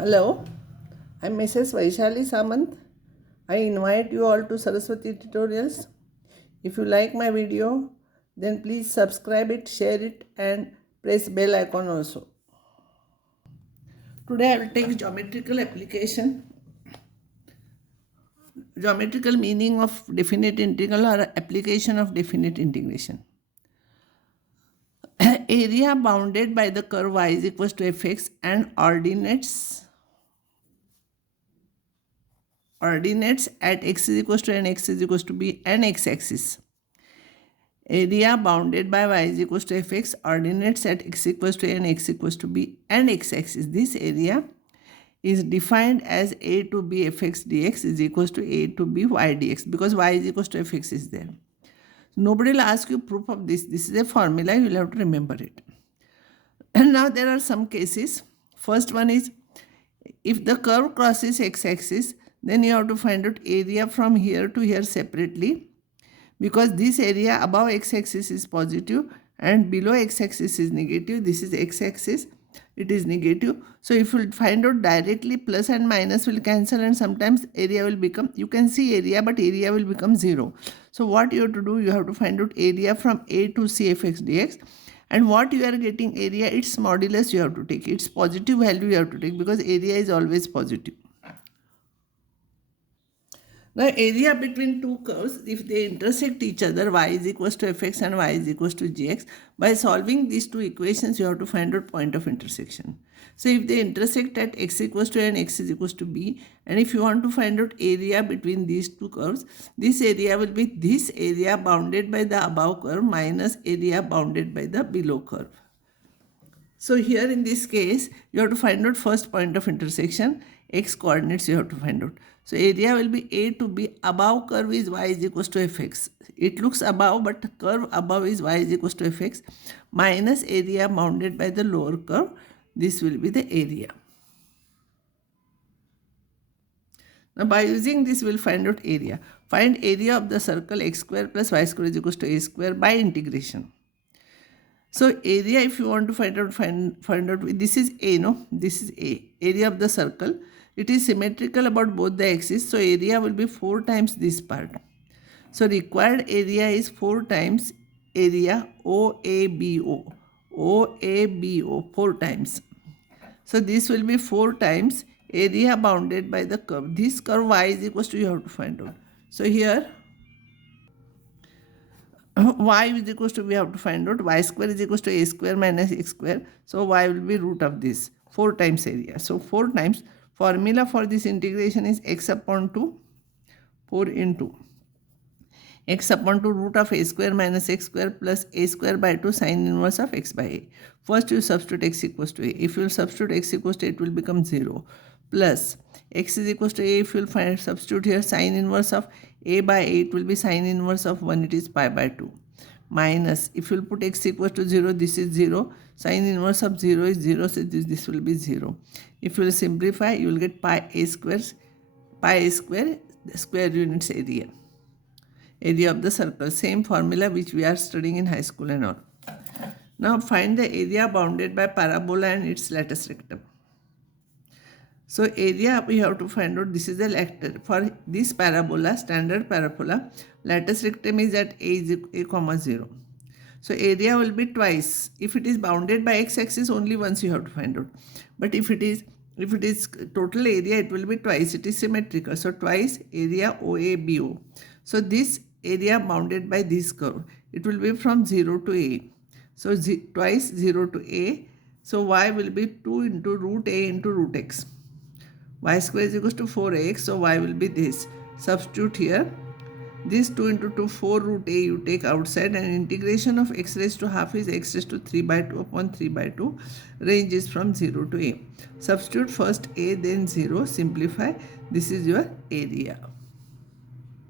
Hello, I'm Mrs. Vaishali Samant. I invite you all to Saraswati Tutorials. If you like my video, then please subscribe it, share it, and press bell icon also. Today I will take geometrical meaning of definite integral or application of definite integration. Area bounded by the curve y is equals to fx and ordinates at x is equals to n, x is equals to b, and x-axis. Area bounded by y is equals to fx, ordinates at x equals to n, x equals to b, and x-axis. This area is defined as a to b fx dx is equals to a to b y dx, because y is equals to fx is there. Nobody will ask you proof of this. This is a formula. You will have to remember it. And now there are some cases. First one is, if the curve crosses x-axis, then you have to find out area from here to here separately, because this area above x-axis is positive and below x-axis is negative. This is x-axis, it is negative. So if you find out directly, plus and minus will cancel, and sometimes area will become, you can see area, but area will become 0. So what you have to do, you have to find out area from a to c fx dx. And what you are getting area, its modulus you have to take. Its positive value you have to take, because area is always positive. Now area between two curves, if they intersect each other, y is equals to fx and y is equals to gx, by solving these two equations you have to find out point of intersection. So if they intersect at x equals to n, x is equals to b, and if you want to find out area between these two curves, this area will be this area bounded by the above curve minus area bounded by the below curve. So here in this case, you have to find out first point of intersection, x coordinates you have to find out. So area will be a to b, above curve is y is equals to fx. It looks above, but curve above is y is equals to fx, minus area bounded by the lower curve. This will be the area. Now by using this, we will find out area. Find area of the circle x square plus y square is equals to a square by integration. So area, if you want to find out, this is a, no? This is a. Area of the circle. It is symmetrical about both the axes. So area will be 4 times this part. So required area is 4 times area OABO. OABO, 4 times. So this will be 4 times area bounded by the curve. This curve y is equals to, you have to find out. So here y is equals to, we have to find out y square is equals to a square minus x square. So y will be root of this, 4 times area. So 4 times, formula for this integration is x upon 2, 4 into x upon 2 root of a square minus x square plus a square by 2 sine inverse of x by a. First you substitute x equals to a. If you substitute x equals to a, it will become 0. Plus x is equals to a, if you will substitute here sine inverse of a by a, it will be sine inverse of 1, it is pi by 2. Minus, if you will put x equals to 0, this is 0. Sine inverse of 0 is 0, so this will be 0. If you will simplify, you will get pi a square, the square units area. Area of the circle, same formula which we are studying in high school and all. Now find the area bounded by parabola and its lattice rectum. So area we have to find out, this is the lattice for this parabola, standard parabola, lattice rectum is at a comma 0. So area will be twice. If it is bounded by x-axis, only once you have to find out. But if it is total area, it will be twice. It is symmetrical. So twice area OABO. So this area bounded by this curve, it will be from 0 to a. So twice 0 to a. So y will be 2 into root a into root x. Y square is equals to 4ax. So y will be this. Substitute here. This 2 into 2, 4 root a you take outside, and integration of x raised to half is x raised to 3 by 2 upon 3 by 2. Range is from 0 to a. Substitute first a, then 0. Simplify. This is your area.